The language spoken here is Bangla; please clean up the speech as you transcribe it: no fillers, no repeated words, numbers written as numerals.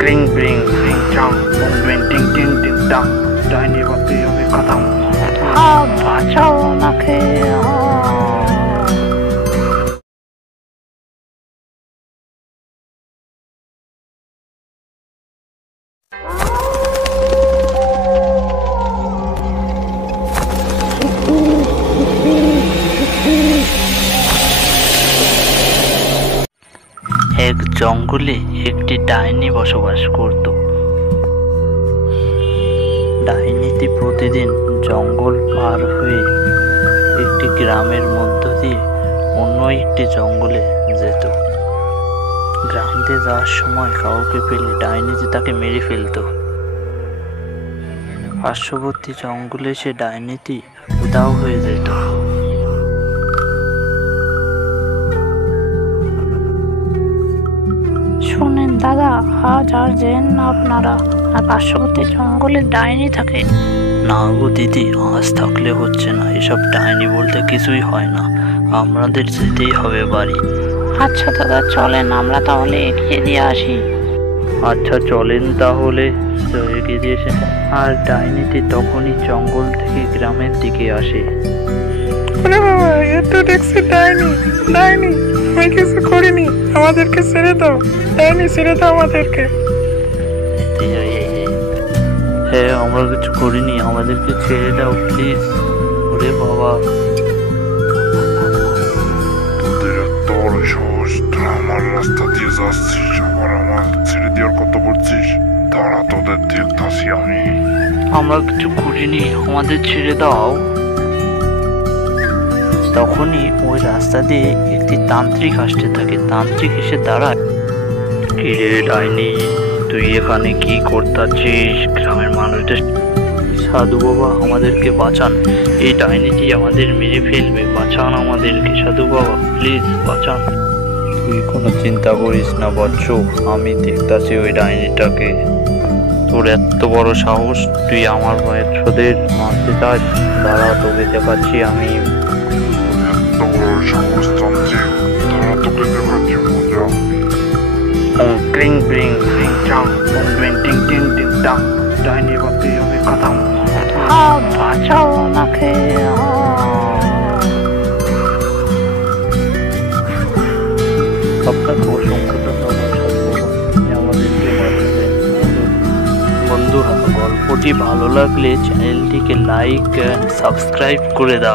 ক্রিং ব্রিং রিং চাং বুং ব্রিং টিং টিং টিং টাং ডাইনি বাতি হবে খতম। বাঁচাও ওনাকে। এক জঙ্গলে একটি ডাইনি বসবাস করত। ডাইনিটি প্রতিদিন জঙ্গল পার হয়ে একটি গ্রামের মধ্য দিয়ে অন্য একটি জঙ্গলে যেত। গ্রাম দিয়ে যাওয়ার সময় কাউকে পেলে ডাইনিটি তাকে মেরে ফেলত। পার্শ্ববর্তী জঙ্গলে সে ডাইনিটি উধাও হয়ে যেত। শোনেন দাদা, আজ আর যেন না আপনারা, আর পার্শ্ববর্তী জঙ্গলে ডাইনি থাকে। না গো দিদি, আজ থাকলে হচ্ছে না, এসব ডাইনি বলতে কিছুই হয় না, আমাদের যেতেই হবে বাড়ি। আচ্ছা দাদা চলেন, আমরা তাহলে এগিয়ে দিয়ে আসি। আচ্ছা চলেন তাহলে, এগিয়ে দিয়েছে। আর ডাইনিটি তখনই জঙ্গল থেকে গ্রামের দিকে আসে। ওরে বাবা, এ তো দেখছি ডাইনি। ডাইনি, আমি কিছু করিনি, আমাদেরকে ছেড়ে দাও। ডাইনি, ছেড়ে দাও আমাদেরকে। হ্যাঁ, আমরা কিছু করিনি, আমাদেরকে ছেড়ে দাও প্লিজ। ওরে বাবা, তোদের এত বড় সাহস, তোরা আমার রাস্তা দিয়ে যাচ্ছিস, আবার আমার ছেড়ে দেওয়ার কথা বলছিস? তারা তোদের দেখতাছি আমি। আমরা কিছু করিনি, আমাদের ছেড়ে দাও। তখনই ওই রাস্তা দিয়ে একটি তান্ত্রিক আসতে থাকে। তান্ত্রিক এসে দাঁড়ায়। কিরে ডাইনি, তুই এখানে কি করতেছিস? গ্রামের মানুষদের। সাধু বাবা, আমাদেরকে বাঁচান, এই ডাইনিটি আমাদের মেরে ফেলবে, বাঁচান আমাদেরকে সাধু বাবা, প্লিজ বাঁচান। তুই কোনো চিন্তা করিস না বৎস, আমি দেখতাছি ওই ডাইনিটাকে। তোর এত বড় সাহস, তুই আমার বয়সদের মারতে চাস? দাঁড়া, তোকে দেখাচ্ছি আমি। এত বড় সাহস তান্ত্রিক, তারা তোকে দেখাচ্ছে মজা। ক্রিং ব্রিং রিং চাং বুং ব্রিং টিং টিং টিং টাং ডাইনি বাতি হবে খতম। বাঁচাও ওনাকে। আপনাকে অসংখ্য ধন্যবাদ সাধু বাবা, আমাদেরকে বাঁচালেন। বন্ধুরা, গল্পটি ভালো লাগলে চ্যানেলটিকে লাইক অ্যান্ড সাবস্ক্রাইব করে দাও।